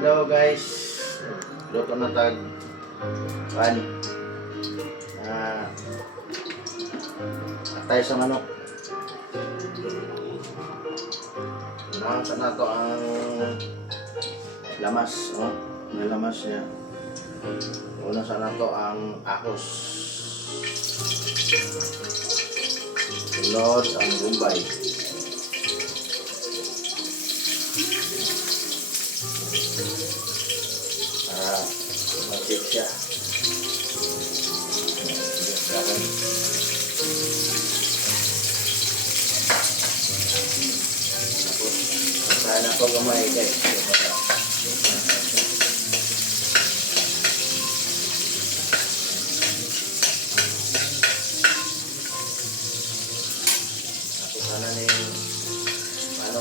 Hello guys, luto na tag atay sa manok. Nangsa na to ang lamas, oh, may lamas niya. Una sa na to ang ahos. Sunod ang gumbay. Masip siya. Tapos, sana po gamay guys. Tapos sana ni paano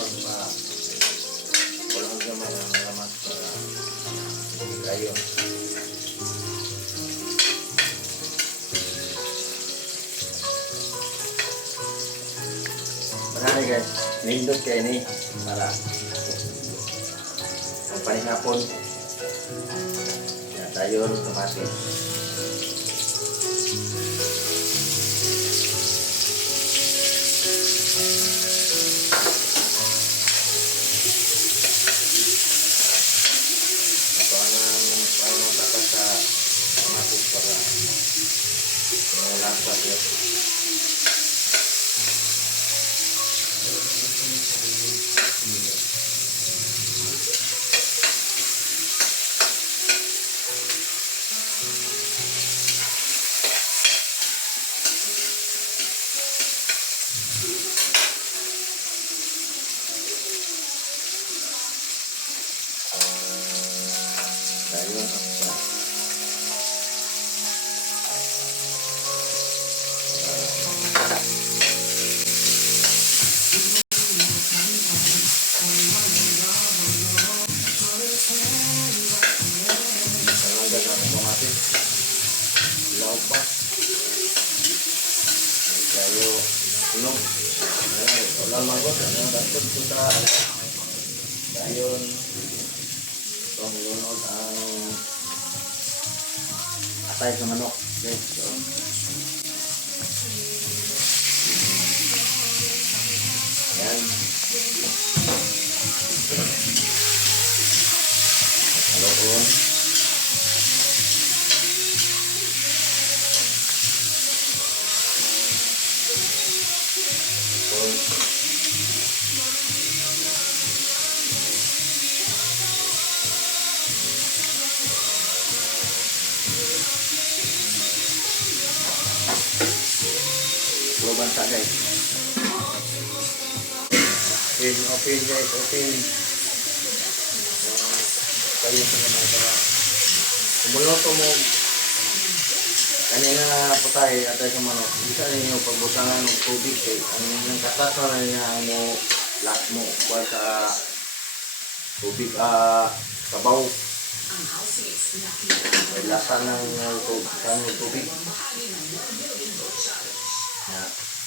walang gamay ang lamas para kayo. Marami guys, nindot kayo ni para ang panihapon. Yan tayo kamatis. Ito ang takas sa kamatis para malasa yun. Ayun, laog pa. Kayo ulong. Ulang manggot. Dapat kita dayon. Itong lunod ang atay sa manok. Okay. So, yan. Haloon. Bansa guys. Open guys, open. Kayo sa mga para kumuluto mo kanina putay atay sa manok. Bisa ninyo pagbutangan ng tubig kay ang katas na niya mo lahat mo kuha sa tubig sabaw. May lasa ng tubig.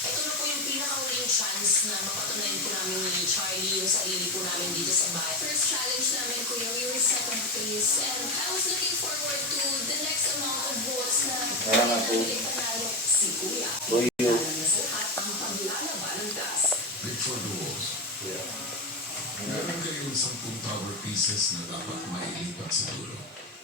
Ito na po yung pinaka-uling chance na mapatunayan po namin ni Charlie yung sarili po namin dito sa bahay. First challenge namin, Kuya, we were second place and I was looking forward to the next amount of votes na panalo si Kuya. Tuyo. At ang paglalaban ng gas. Big for the walls. Meron kayong 10 tower pieces na dapat mailipat sa dulo.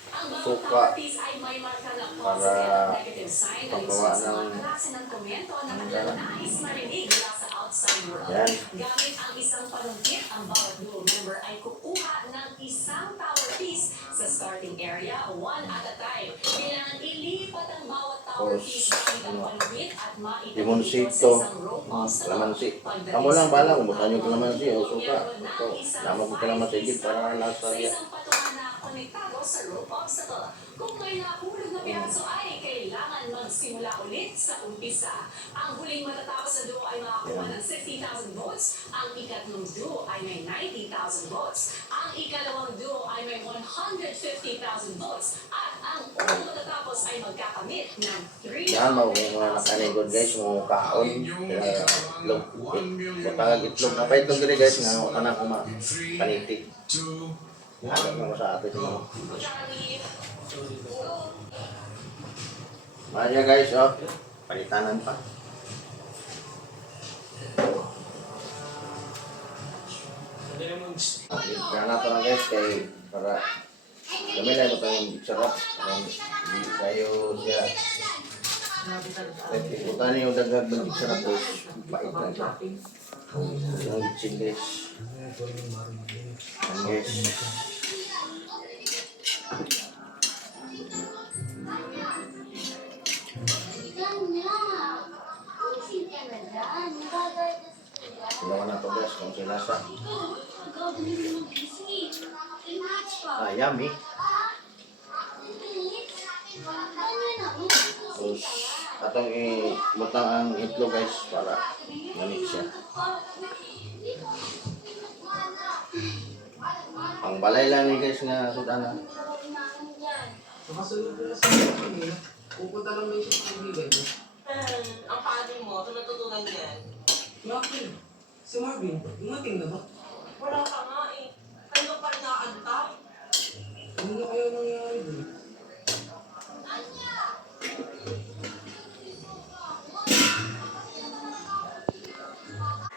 Ang bawat Suka properties ay may markang positive at negative sign na paggawa sa mga ng klase ng komento na kanilang nais marinig mula sa outside world. yan. Gamit ang isang panungkit, ang bawat duo member ay kukuha ng isa isang tower piece sa starting area, one at a time. Kailangan ilipat ang bawat tower Tapos, piece gamit ang ano, paluwit at maitapon Limoncito, sa isang rope obstacle. kalamansi. Pagdating Kamu lang sa bala rope, kung butan yung kalamansi o ang suka. miyembro ng So, isang nama ko kalamansi five-piece gid para tower nasa sa diya. isang patungan na konektado sa rope obstacle. Kung may nahulog na piraso ay kailangan magsimula ulit sa umpisa. Ang huling matatapos na duo ay makakuha ng 60,000 votes. Ang ikatlong duo ay may 90,000 votes. Ang ikalawang duo ay may 150,000 votes. At ang unang matatapos ay magkakamit ng 3 Yan, mga nakanigod guys, mga kaon. Itlog. Butang itlog. Napay itlog gini guys, nga kanang kuma. Panitik. 2, Ano mo sa atin mo. Charlie. Maya guys, oh. Palitanan pa. Kaya na to lang guys, kay para kami lang ito yung sarap. Hindi kayo siya. Iputan niyo dagdag ng sarap guys. Bait na siya. Yung gitsin guys. Yan guys. Silawan na to guys kung sila sa. Ah, yummy. Tapos, atong ibutang ang itlog guys para manik siya. Ang balay lang ni guys nga sudana. Nakasunod ko na sa akin eh. Pupunta lang din siya sa kaibigan niya. Ang paano mo? Ito natutunan yan. Bakit? Si Marvin, dumating na ba? Wala ka nga eh. Ano pa rin nakaantay? Ano na kaya nangyari doon?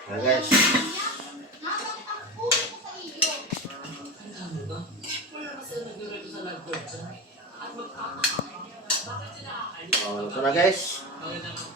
Yan guys. Ang dami ba? Wala na sila nag-ready sa lifeguard dyan. At magkakakain. Bakit sila kakali? Ito na guys. Ang ina ng